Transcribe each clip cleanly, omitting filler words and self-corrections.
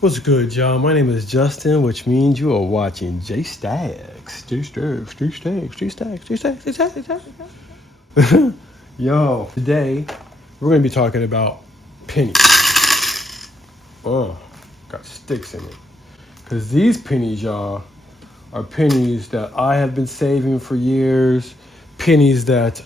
What's good, y'all? My name is Justin, which means you are watching J Stacks. J Stacks, J Stacks, J Stacks, J Stacks, J Stacks, J Stacks. Yo, today we're going to be talking about pennies. Oh, got sticks in it. Because these pennies, y'all, are pennies that I have been saving for years. Pennies that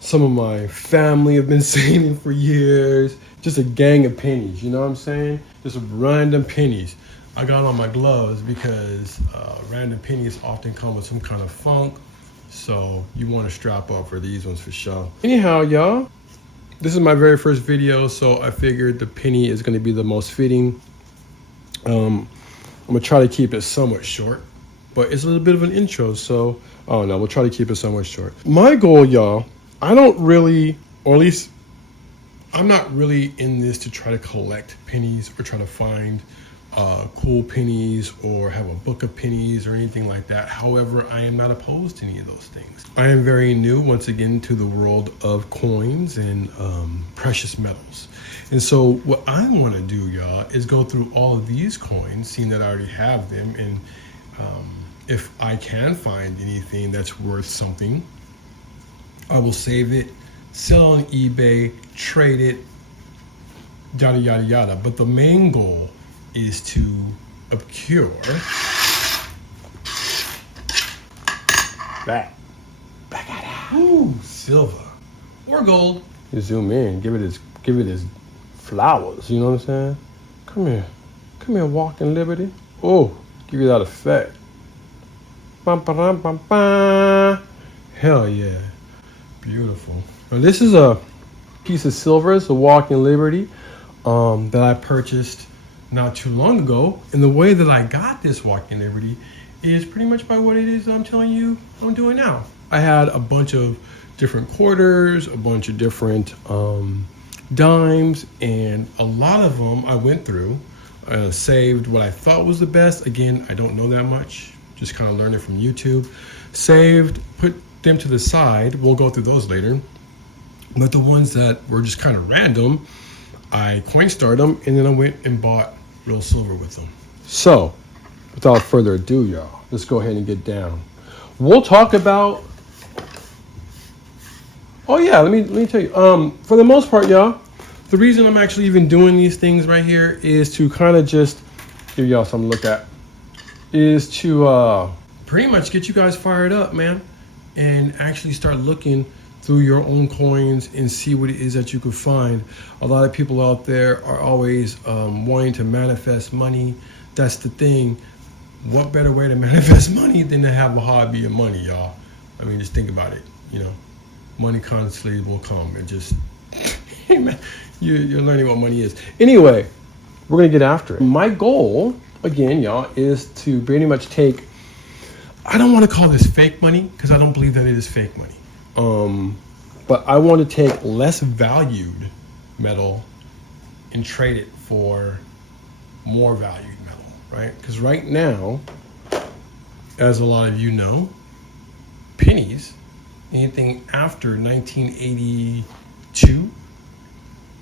some of my family have been saving for years. Just a gang of pennies, you know what I'm saying? Just random pennies. I got on my gloves because random pennies often come with some kind of funk. So you want to strap up for these ones for sure. Anyhow, y'all, this is my very first video, so I figured the penny is going to be the most fitting. I'm going to try to keep it somewhat short, but it's a little bit of an intro, so I don't know. We'll try to keep it somewhat short. My goal, y'all, I don't really, or at least I'm not really in this to try to collect pennies or try to find cool pennies or have a book of pennies or anything like that. However, I am not opposed to any of those things. I am very new, once again, to the world of coins and precious metals. And so what I want to do, y'all, is go through all of these coins, seeing that I already have them, and if I can find anything that's worth something, I will save it, sell on eBay, trade it, yada, yada, yada. But the main goal is to obscure that. Ooh, silver or gold. You zoom in, give it his flowers. You know what I'm saying? Come here, walking liberty. Oh, give you that effect. Bum, ba-dum, bum, ba. Hell yeah, beautiful. Now, this is a piece of silver. It's a walking liberty that I purchased not too long ago. And the way that I got this walking liberty is pretty much by what it is I'm telling you I'm doing now. I had a bunch of different quarters, a bunch of different dimes, and a lot of them I went through, saved what I thought was the best. Again, I don't know that much, just kind of learned it from YouTube. Saved, put them to the side. We'll go through those later. But the ones that were just kind of random, I coin starred them, and then I went and bought real silver with them. So, without further ado, y'all, let's go ahead and get down. We'll talk about. Oh yeah, let me tell you. For the most part, y'all, the reason I'm actually even doing these things right here is to kind of just give y'all something to look at. Is to pretty much get you guys fired up, man, and actually start looking through your own coins and see what it is that you could find. A lot of people out there are always wanting to manifest money. That's the thing. What better way to manifest money than to have a hobby of money, y'all? I mean, just think about it. You know, money constantly will come and just, you're learning what money is. Anyway, we're gonna get after it. My goal, again, y'all, is to pretty much take, I don't want to call this fake money because I don't believe that it is fake money. But I want to take less valued metal and trade it for more valued metal, right? Because right now, as a lot of you know, pennies, anything after 1982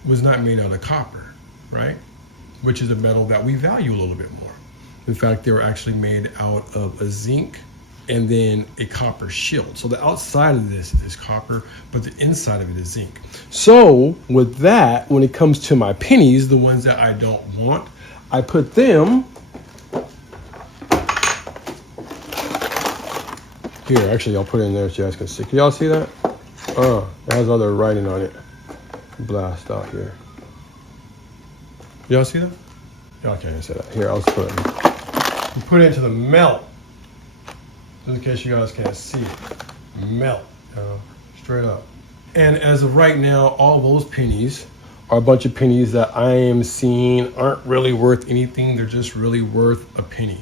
was not made out of copper, right? Which is a metal that we value a little bit more. In fact, they were actually made out of a zinc and then a copper shield. So the outside of this is copper, but the inside of it is zinc. So with that, when it comes to my pennies, the ones that I don't want, I put them here. Actually, I'll put it in there so you guys can see. Can y'all see that? It has other writing on it. Blast out here. Y'all see that? Y'all can't see that. Here, I'll just put it in. You put it into the melt. Just in case you guys can't see it. Melt, straight up. And as of right now, all those pennies are a bunch of pennies that I am seeing aren't really worth anything. They're just really worth a penny.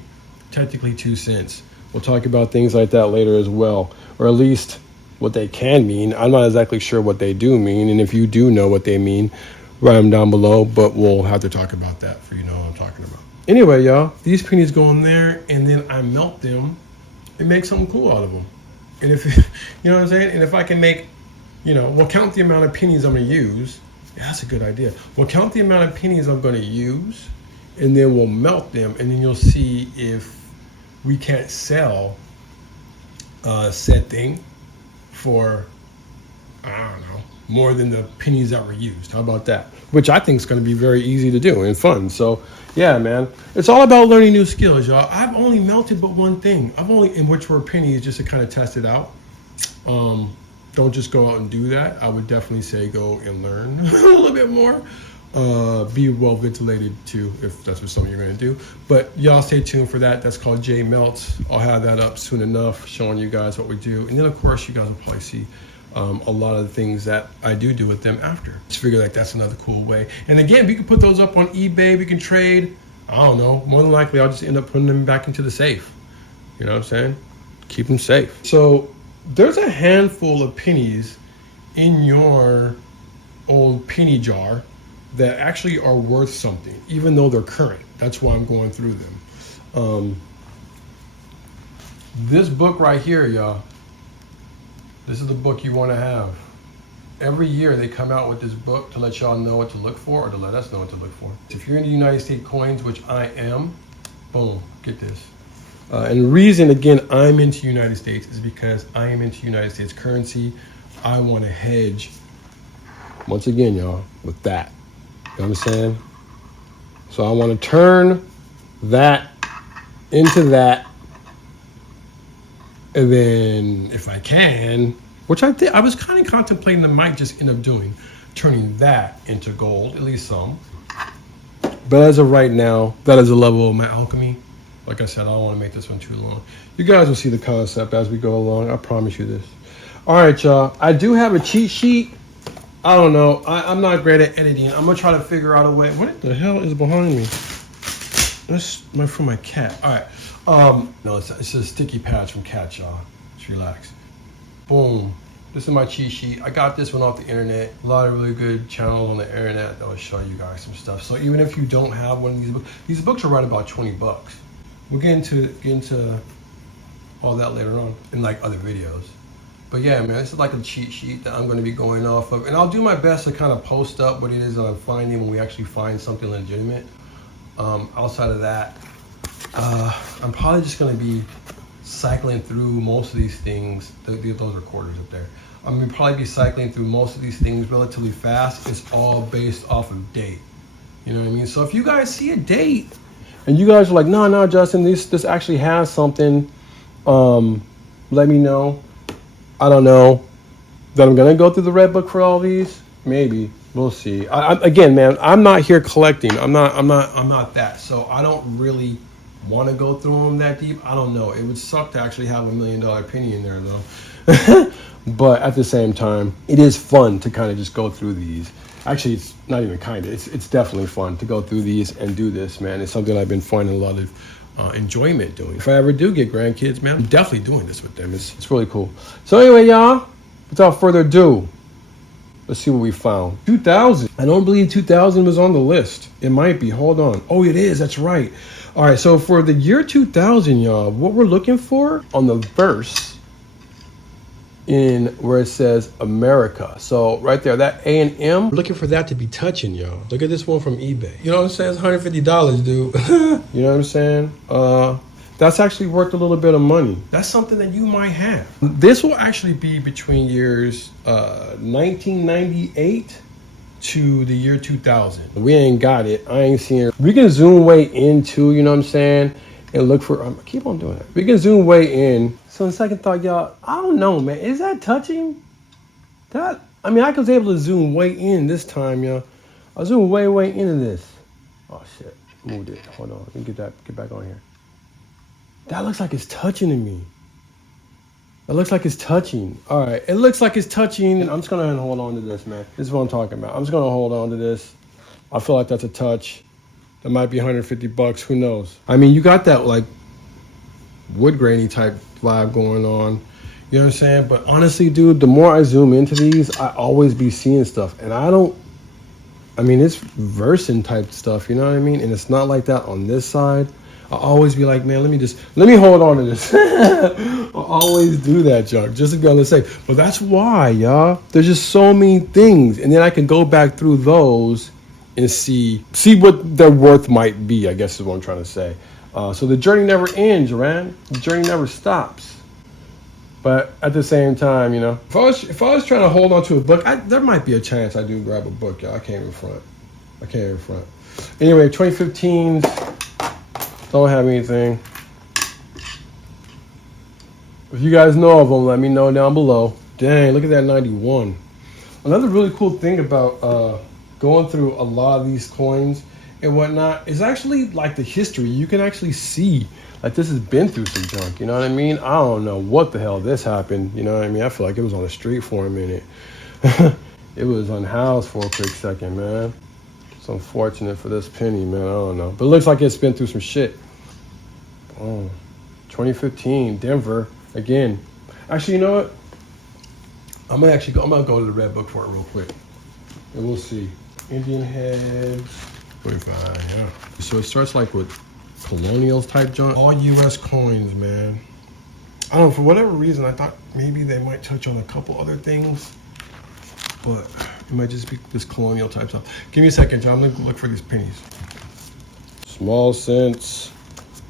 Technically 2 cents. We'll talk about things like that later as well, or at least what they can mean. I'm not exactly sure what they do mean, and if you do know what they mean, write them down below, but we'll have to talk about that for you know what I'm talking about. Anyway, y'all, these pennies go in there, and then I melt them and make something cool out of them. And if, you know what I'm saying? And if I can make, we'll count the amount of pennies I'm gonna use. Yeah, that's a good idea. We'll count the amount of pennies I'm gonna use, and then we'll melt them, and then you'll see if we can't sell said thing for, I don't know, more than the pennies that were used. How about that? Which I think is going to be very easy to do and fun. So yeah, man, it's all about learning new skills, y'all. I've only melted but one thing. In which were pennies, just to kind of test it out. Don't just go out and do that. I would definitely say go and learn a little bit more. Be well ventilated too, if that's what something you're going to do. But y'all stay tuned for that. That's called J Melts. I'll have that up soon enough, showing you guys what we do. And then of course you guys will probably see a lot of the things that I do with them after. Just figure like that's another cool way. And again, we can put those up on eBay. We can trade. I don't know. More than likely, I'll just end up putting them back into the safe. You know what I'm saying? Keep them safe. So there's a handful of pennies in your old penny jar that actually are worth something, even though they're current. That's why I'm going through them. This book right here, y'all, this is the book you want to have. Every year they come out with this book to let y'all know what to look for, or to let us know what to look for. If you're into United States coins, which I am, boom, get this. And the reason, again, I'm into United States is because I am into United States currency. I want to hedge, once again, y'all, with that. You know what I'm saying? So I want to turn that into that. And then if I can, which I was kind of contemplating, I might just end up doing, turning that into gold, at least some. But as of right now, that is the level of my alchemy. Like I said, I don't want to make this one too long. You guys will see the concept as we go along. I promise you this. All right, y'all. I do have a cheat sheet. I don't know. I'm not great at editing. I'm going to try to figure out a way. What the hell is behind me? That's from my cat. All right. No, it's a sticky patch from Cat, y'all. Just relax. Boom. This is my cheat sheet. I got this one off the internet. A lot of really good channels on the internet that will show you guys some stuff. So even if you don't have one of these books are right about 20 bucks. We'll get into all that later on in like other videos. But yeah, man, this is like a cheat sheet that I'm going to be going off of. And I'll do my best to kind of post up what it is that I'm finding when we actually find something legitimate. Outside of that, I'm probably just going to be cycling through most of these things. Those recorders up there. I'm going to probably be cycling through most of these things relatively fast. It's all based off of date. You know what I mean? So if you guys see a date and you guys are like, no, Justin, this actually has something, let me know. I don't know that I'm gonna go through the red book for all these. Maybe we'll see. Again, man, I'm not here collecting. I'm not that. So I don't really want to go through them that deep. I don't know. It would suck to actually have $1 million penny in there though. But at the same time, it is fun to kind of just go through these. Actually, it's not even kind of. It's definitely fun to go through these and do this, man. It's something I've been finding a lot of enjoyment doing. If I ever do get grandkids, man, I'm definitely doing this with them. It's really cool. So anyway, y'all, without further ado, let's see what we found. 2000. I don't believe 2000 was on the list. It might be. Hold on. Oh, it is. That's right. All right. So for the year 2000, y'all, what we're looking for on the verse in where it says America. So right there, that A and M, we're looking for that to be touching, y'all. Look at this one from eBay. You know what I'm saying? It's $150, dude. You know what I'm saying? That's actually worth a little bit of money. That's something that you might have. This will actually be between years 1998 to the year 2000. We ain't got it. I ain't seen it. We can zoom way into, you know what I'm saying? And look for, keep on doing that. We can zoom way in. So in second thought, y'all, I don't know, man. Is that touching? I was able to zoom way in this time, y'all. I zoomed way into this. Oh shit, moved it. Hold on, let me get back on here. That looks like it's touching to me. That looks like it's touching. All right, it looks like it's touching. And I'm just gonna hold on to this, man. This is what I'm talking about. I'm just gonna hold on to this. I feel like that's a touch. That might be $150, who knows? I mean, you got that like wood grainy type vibe going on. You know what I'm saying? But honestly, dude, the more I zoom into these, I always be seeing stuff. And it's versing type stuff, you know what I mean? And it's not like that on this side. I'll always be like, man, let me hold on to this. I'll always do that, Chuck, just to be on the safe. But that's why, y'all. There's just so many things. And then I can go back through those and see what their worth might be, I guess is what I'm trying to say. So the journey never ends, man. The journey never stops. But at the same time, you know, if I was trying to hold on to a book, there might be a chance I do grab a book, y'all. I can't even front. Anyway, 2015s, don't have anything. If you guys know of them, let me know down below. Dang, look at that 91. Another really cool thing about going through a lot of these coins and whatnot is actually like the history. You can actually see like this has been through some junk, you know what I mean? I don't know what the hell this happened, you know what I mean? I feel like it was on the street for a minute. It was unhoused for a quick second, man. It's unfortunate for this penny, man. I don't know. But it looks like it's been through some shit. Oh, 2015, Denver, again. Actually, you know what? I'm gonna go to the red book for it real quick. And we'll see. Indian heads, 25, yeah. So it starts like with colonials type junk. All US coins, man. I don't know, for whatever reason, I thought maybe they might touch on a couple other things, but it might just be this colonial type stuff. Give me a second, John. I'm gonna look for these pennies. Small cents.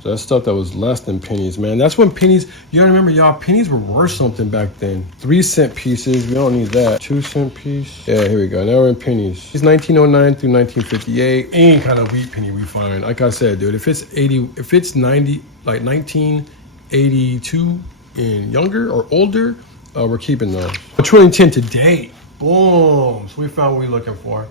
So that's stuff that was less than pennies, man. That's when pennies, you gotta remember, y'all, pennies were worth something back then. 3-cent pieces, we don't need that. 2-cent piece. Yeah, here we go. Now we're in pennies. It's 1909 through 1958. Any kind of wheat penny we find. Like I said, dude, if it's 90, like 1982 and younger or older, we're keeping those. 2010 to date. Boom. So we found what we're looking for.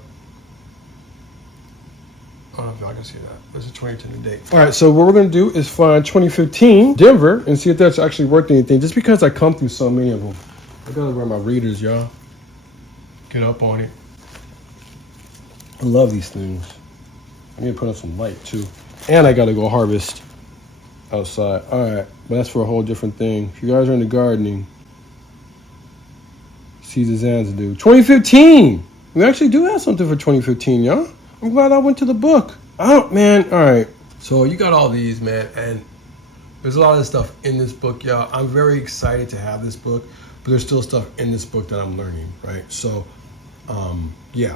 I don't know if y'all can see that. There's a 2010 to date. All right, so what we're going to do is find 2015 Denver and see if that's actually worth anything. Just because I come through so many of them. I got to wear my readers, y'all. Get up on it. I love these things. I need to put on some light, too. And I got to go harvest outside. All right, but that's for a whole different thing. If you guys are into gardening, Caesar Zanzibar. 2015! We actually do have something for 2015, y'all. I'm glad I went to the book. Oh, man. All right. So you got all these, man. And there's a lot of stuff in this book, y'all. I'm very excited to have this book. But there's still stuff in this book that I'm learning, right? So, yeah.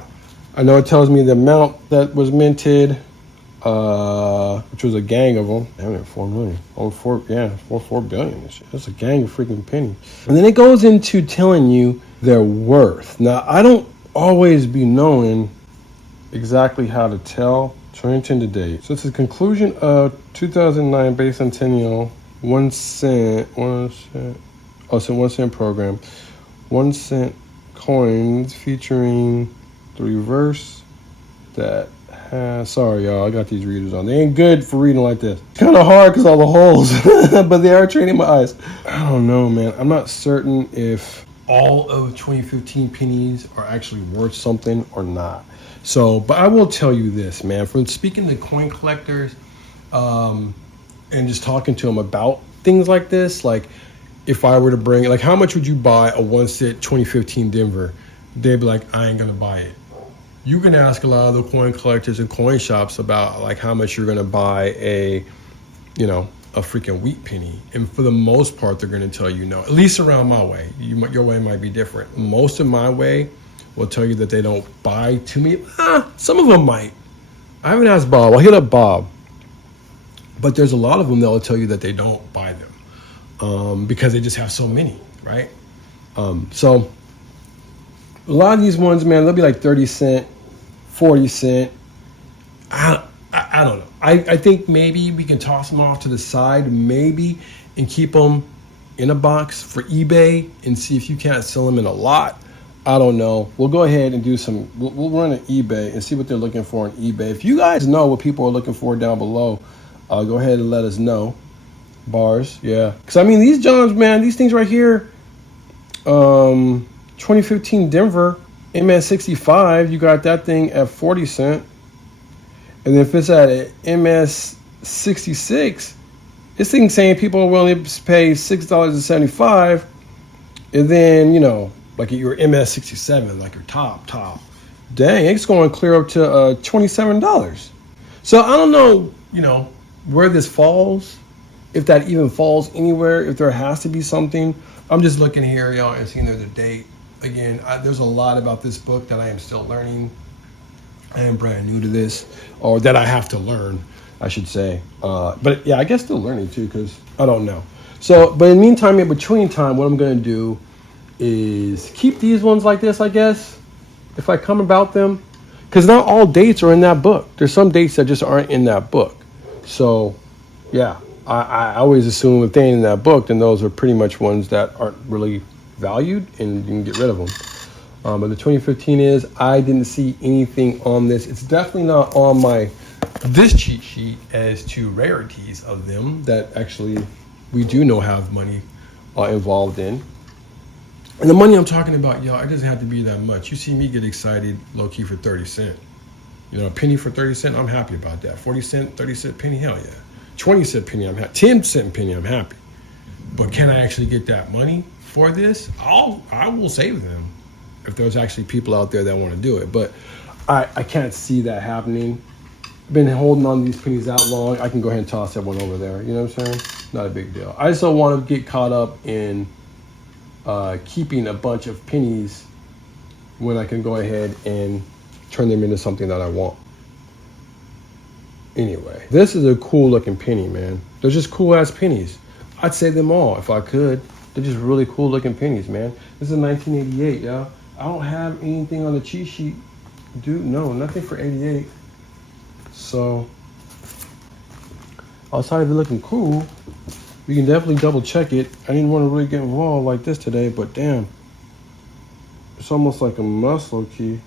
I know it tells me the amount that was minted, which was a gang of them. Damn it, 4 million. Oh, 4 billion. That's a gang of freaking pennies. And then it goes into telling you their worth. Now, I don't always be knowing exactly how to tell. 2010 to date. So it's the conclusion of 2009 bicentennial 1 cent. Oh, so 1 cent program. 1 cent coins featuring the reverse that has. Sorry, y'all. I got these readers on. They ain't good for reading like this. It's kind of hard because all the holes, but they are training my eyes. I don't know, man. I'm not certain if all of 2015 pennies are actually worth something or not. So, but I will tell you this, man, from speaking to coin collectors and just talking to them about things like this, like if I were to bring, like how much would you buy a 1 cent 2015 Denver? They'd be like, I ain't gonna buy it. You can ask a lot of the coin collectors and coin shops about like how much you're gonna buy a freaking wheat penny. And for the most part, they're gonna tell you no, at least around my way. Your way might be different. Most of my way will tell you that they don't buy too many. Some of them might. I haven't asked Bob. I'll hit up Bob. But there's a lot of them that will tell you that they don't buy them because they just have so many, right? So a lot of these ones, man, they'll be like 30 cent, 40 cent. I don't know. I think maybe we can toss them off to the side, maybe, and keep them in a box for eBay and see if you can't sell them in a lot. I don't know. We'll go ahead and do some, we'll run an eBay and see what they're looking for on eBay. If you guys know what people are looking for down below, go ahead and let us know. Bars, yeah. Because, I mean, these Johns, man, these things right here, 2015 Denver, MS65, you got that thing at 40 cent. And then if it's at MS66, this thing saying people are willing to pay $6.75. And then, you know, like your MS67, like your top. Dang, it's going clear up to $27. So I don't know, you know, where this falls, if that even falls anywhere, if there has to be something. I'm just looking here, y'all, and seeing there's a date. Again, there's a lot about this book that I am still learning. I am brand new to this, or that I have to learn, I should say. But yeah, I guess still learning too, because I don't know. So, but in the meantime, in between time, what I'm going to do is keep these ones like this, I guess, if I come about them. Because not all dates are in that book. There's some dates that just aren't in that book. So, yeah, I always assume if they ain't in that book, then those are pretty much ones that aren't really valued, and you can get rid of them. But the 2015 is, I didn't see anything on this. It's definitely not on this cheat sheet as to rarities of them that actually we do know have money involved in. And the money I'm talking about, y'all, it doesn't have to be that much. You see me get excited low-key for 30 cents. You know, a penny for 30 cents, I'm happy about that. 40 cent, 30 cent penny, hell yeah. 20 cent penny, I'm happy. 10 cent penny, I'm happy. But can I actually get that money for this? I will save them if there's actually people out there that want to do it. But I can't see that happening. Been holding on to these pennies that long, I can go ahead and toss that one over there. You know what I'm saying? Not a big deal. I just don't want to get caught up in keeping a bunch of pennies when I can go ahead and turn them into something that I want. Anyway, this is a cool looking penny, man. They're just cool ass pennies. I'd save them all if I could. They're just really cool looking pennies, man. This is 1988, y'all. I don't have anything on the cheat sheet. Dude, no, nothing for 88. So, outside of it looking cool, we can definitely double check it. I didn't want to really get involved like this today, but damn. It's almost like a must, low key.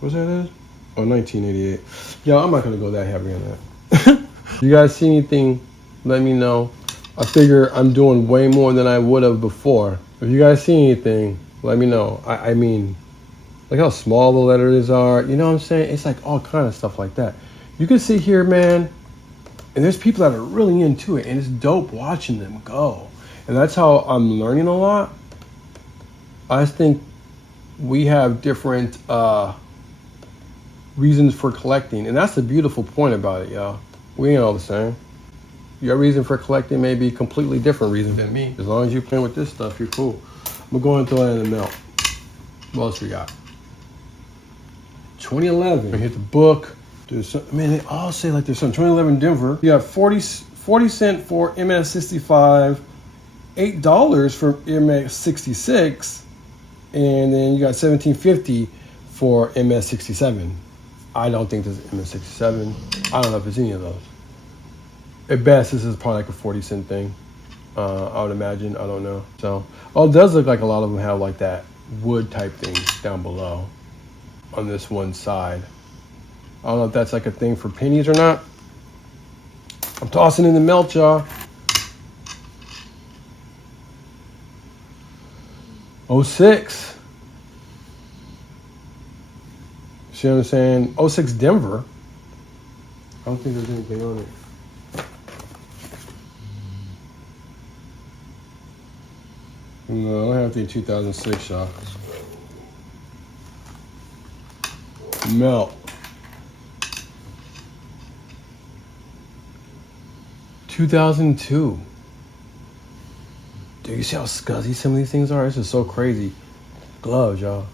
What's that is? Oh, 1988. Yeah, I'm not going to go that heavy on that. You guys see anything, let me know. I figure I'm doing way more than I would have before. If you guys see anything, let me know. I mean, like how small the letters are. You know what I'm saying? It's like all kind of stuff like that. You can see here, man, and there's people that are really into it, and it's dope watching them go. And that's how I'm learning a lot. I just think we have different reasons for collecting, and that's the beautiful point about it, y'all. We ain't all the same. Your reason for collecting may be a completely different reason than me. As long as you're playing with this stuff, you're cool. I'm gonna go and throw that in the milk. What else we got? 2011. I hit the book. There's some, man, they all say like there's some 2011 Denver. You got 40 cent for MS65, $8 for MS66, and then you got $17.50 for MS67. I don't think this is MS67. I don't know if it's any of those. At best, this is probably like a 40 cent thing. I would imagine. I don't know. So, oh, it does look like a lot of them have like that wood type thing down below on this one side. I don't know if that's like a thing for pennies or not. I'm tossing in the melt, y'all. 06. See what I'm saying? 06 Denver. I don't think there's anything on it. No, I don't have the 2006, y'all. Melt. 2002. Dude, you see how scuzzy some of these things are? This is so crazy. Gloves, y'all.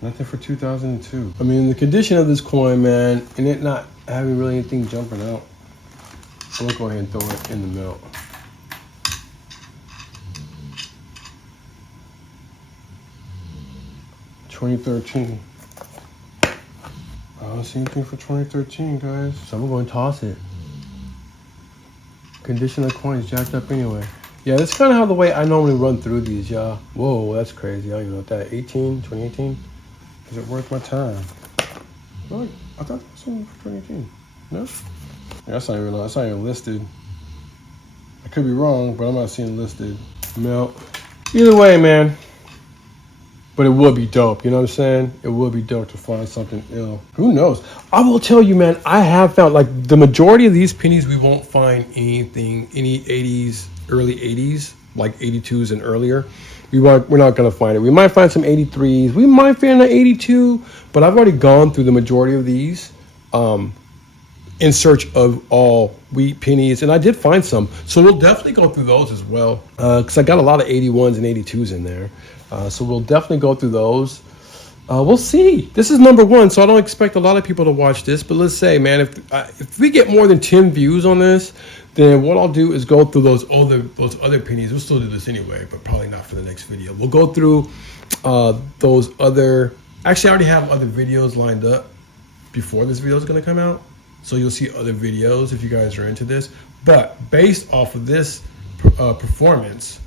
Nothing for 2002. I mean, the condition of this coin, man, and it not having really anything jumping out, I'm gonna go ahead and throw it in the milk. $2013. I don't see anything for 2013, guys. So I'm going to toss it. Condition of the coin is jacked up anyway. Yeah, that's kind of how the way I normally run through these, y'all. Whoa, that's crazy. I don't even know what that 2018? Is it worth my time? Really? I thought that was only for 2018. No? Yeah, that's not even listed. I could be wrong, but I'm not seeing it listed. Melt. Either way, man. But it would be dope, you know what I'm saying? It would be dope to find something ill. Who knows? I will tell you, man, I have found, like, the majority of these pennies, we won't find anything, any 80s, early 80s, like 82s and earlier. We're not going to find it. We might find some 83s. We might find an 82, but I've already gone through the majority of these in search of all wheat pennies, and I did find some. So we'll definitely go through those as well, because I got a lot of 81s and 82s in there. So we'll definitely go through those. We'll see. This is number one, so I don't expect a lot of people to watch this. But let's say, man, if we get more than 10 views on this, then what I'll do is go through those other pennies. We'll still do this anyway, but probably not for the next video. We'll go through those other. Actually, I already have other videos lined up before this video is going to come out, so you'll see other videos if you guys are into this. But based off of this performance,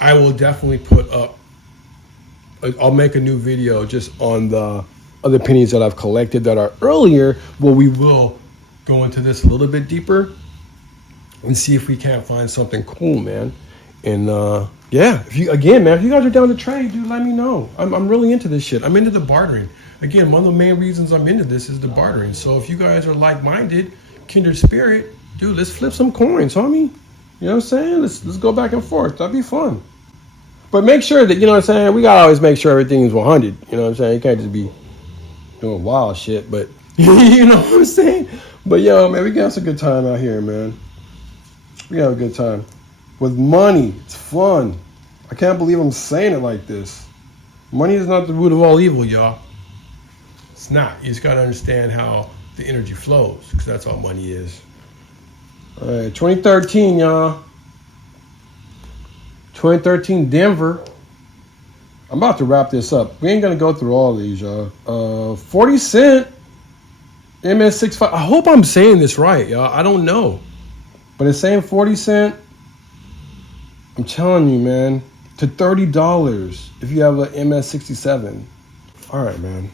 I will definitely put up. I'll make a new video just on the other pennies that I've collected that are earlier, where we will go into this a little bit deeper and see if we can't find something cool, man. And yeah, if you guys are down to trade, dude, let me know. I'm really into this shit. I'm into the bartering. Again, one of the main reasons I'm into this is the bartering. So if you guys are like-minded, kindred spirit, dude, let's flip some coins, homie. You know what I'm saying? Let's go back and forth. That'd be fun. But make sure that, you know what I'm saying, we gotta always make sure everything is 100. You know what I'm saying? You can't just be doing wild shit, but you know what I'm saying? But yo, man, we got some good time out here, man. We have a good time. With money, it's fun. I can't believe I'm saying it like this. Money is not the root of all evil, y'all. It's not. You just gotta understand how the energy flows, because that's all money is. All right, 2013, y'all. 2013 Denver. I'm about to wrap this up. We ain't gonna go through all these, y'all. 40 cent MS65. I hope I'm saying this right, y'all. I don't know, but it's saying 40 cent. I'm telling you, man, to $30 if you have an MS67. All right, man.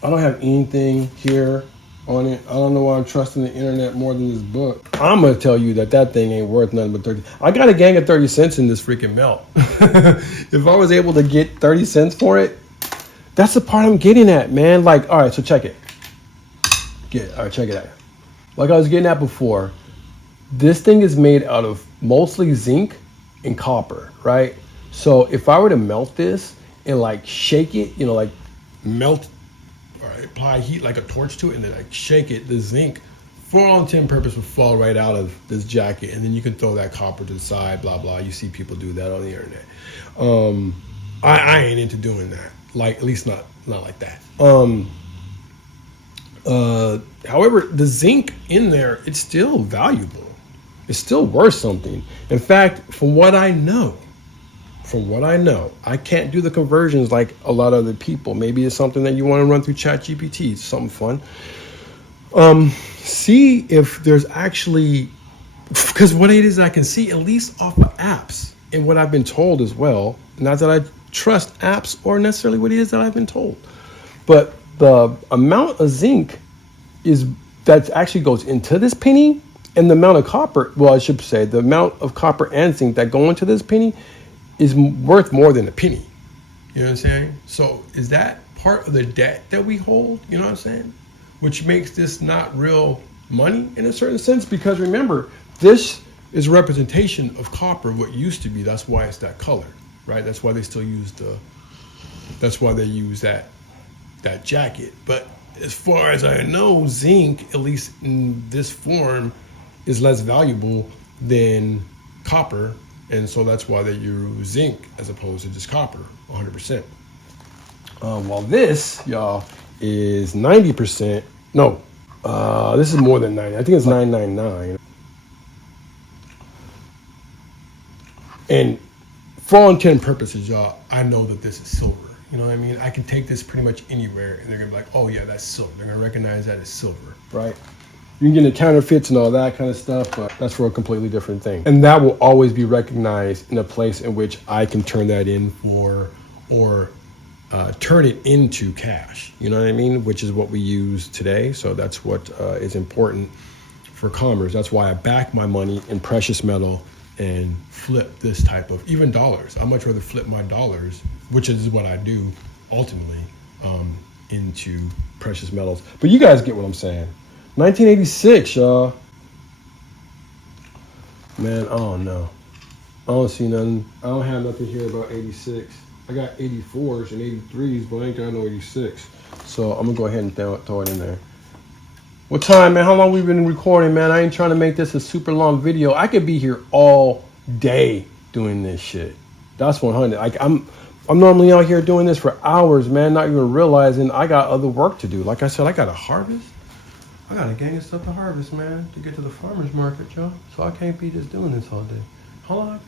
I don't have anything here on it. I don't know why I'm trusting the internet more than this book. I'm gonna tell you that thing ain't worth nothing but 30. I got a gang of 30 cents in this freaking melt. If I was able to get 30 cents for it, that's the part I'm getting at, man. Like, all right, so check it. All right, check it out. Like I was getting at before, this thing is made out of mostly zinc and copper, right? So if I were to melt this and like shake it, you know, like melt, apply heat like a torch to it and then like shake it, the zinc, for all intent and purpose, would fall right out of this jacket, and then you can throw that copper to the side, blah blah. You see people do that on the internet. I ain't into doing that, like at least not like that. However, the zinc in there, it's still valuable. It's still worth something. In fact, from what I know, I can't do the conversions like a lot of other people. Maybe it's something that you want to run through ChatGPT. It's something fun. See if there's actually, because what it is I can see, at least off of apps, and what I've been told as well, not that I trust apps or necessarily what it is that I've been told, but the amount of zinc that actually goes into this penny, and the amount of copper, well, I should say the amount of copper and zinc that go into this penny is worth more than a penny. You know what I'm saying? So is that part of the debt that we hold? You know what I'm saying? Which makes this not real money in a certain sense, because remember, this is representation of copper, what used to be. That's why it's that color, right? That's why they still use that jacket. But as far as I know, zinc, at least in this form, is less valuable than copper. And so that's why they use zinc as opposed to just copper, 100%. While this, y'all, is 90%. No, this is more than 90. I think it's 999. And for all intent and purposes, y'all, I know that this is silver. You know what I mean? I can take this pretty much anywhere, and they're gonna be like, "Oh yeah, that's silver." They're gonna recognize that as silver, right? You can get into counterfeits and all that kind of stuff, but that's for a completely different thing. And that will always be recognized in a place in which I can turn that in for, or turn it into cash. You know what I mean? Which is what we use today. So that's what is important for commerce. That's why I back my money in precious metal and flip this type of, even dollars. I'd much rather flip my dollars, which is what I do ultimately, into precious metals. But you guys get what I'm saying. 1986, y'all. Man, I don't know. I don't see nothing. I don't have nothing here about 86. I got 84s and 83s, but I ain't got no 86. So I'm gonna go ahead and throw it in there. What time, man? How long we been recording, man? I ain't trying to make this a super long video. I could be here all day doing this shit. That's 100. I'm normally out here doing this for hours, man, not even realizing I got other work to do. Like I said, I got to harvest. I got a gang of stuff to harvest, man, to get to the farmer's market, y'all. So I can't be just doing this all day. How long?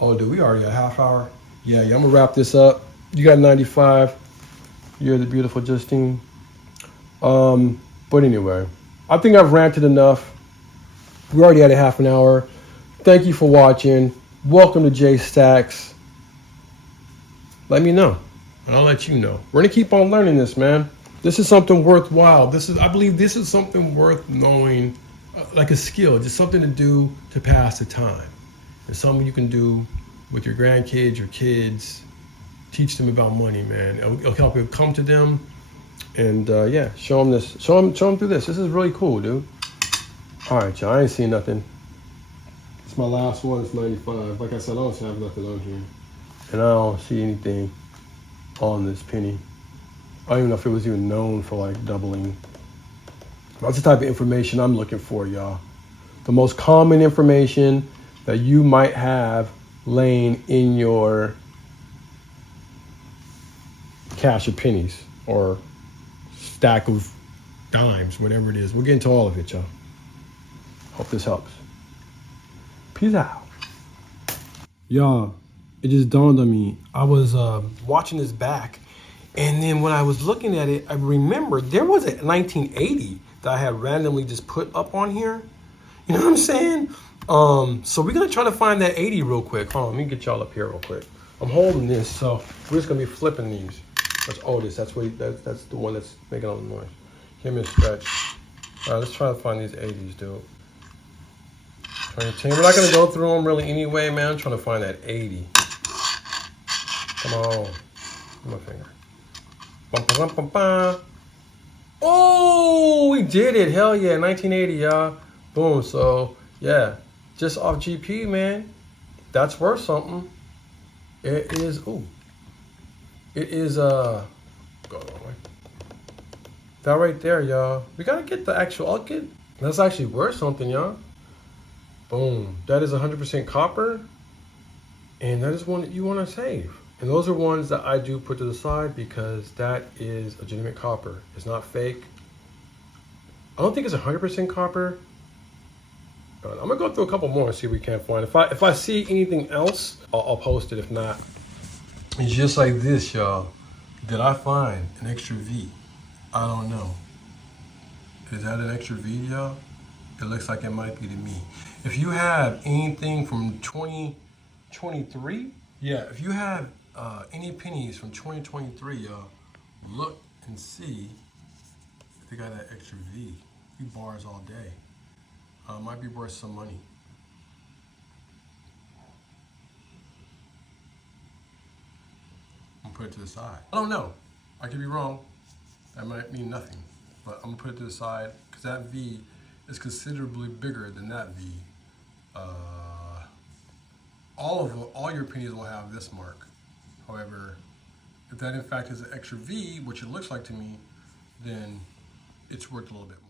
Oh, dude, we already a half hour. Yeah, I'm going to wrap this up. You got 95. You're the beautiful Justine. But anyway, I think I've ranted enough. We already had a half an hour. Thank you for watching. Welcome to J Stacks. Let me know, and I'll let you know. We're going to keep on learning this, man. This is something worthwhile. I believe this is something worth knowing, like a skill, just something to do to pass the time. It's something you can do with your grandkids, your kids, teach them about money, man. It'll help you come to them, and yeah, show them this. Show them through this. This is really cool, dude. All right, y'all, I ain't seen nothing. It's my last one, it's 95. Like I said, I don't have nothing on here. And I don't see anything on this penny. I don't even know if it was even known for like doubling. That's the type of information I'm looking for, y'all. The most common information that you might have laying in your cache of pennies or stack of dimes, whatever it is. We'll get into all of it, y'all. Hope this helps. Peace out. Y'all, it just dawned on me. I was watching this back, and then when I was looking at it, I remembered there was a 1980 that I had randomly just put up on here. You know what I'm saying? So we're gonna try to find that 80 real quick. Hold on, let me get y'all up here real quick. I'm holding this, so we're just gonna be flipping these. That's Otis. That's the one that's making all the noise. Give me a stretch. All right, let's try to find these 80s, dude. 2010. We're not gonna go through them really anyway, man. I'm trying to find that 80. Come on. My finger. Bum, bum, bum, bum. Oh, we did it. Hell yeah. 1980, y'all. Boom. So, yeah. Just off GP, man. That's worth something. It is, ooh. It is, go the wrong way. That right there, y'all. We gotta get the actual, that's actually worth something, y'all. Boom. That is 100% copper. And that is one that you want to save. And those are ones that I do put to the side because that is legitimate copper. It's not fake. I don't think it's 100% copper. I'm gonna go through a couple more and see if we can't find. If I see anything else, I'll post it. If not, it's just like this, y'all. Did I find an extra V? I don't know. Is that an extra V, y'all? It looks like it might be to me. If you have anything from 2023, yeah, if you have any pennies from 2023, y'all, look and see if they got that extra V. You bars all day. Might be worth some money. I'm gonna put it to the side. I don't know. I could be wrong. That might mean nothing. But I'm gonna put it to the side because that V is considerably bigger than that V. All your pennies will have this mark. However, if that in fact is an extra V, which it looks like to me, then it's worth a little bit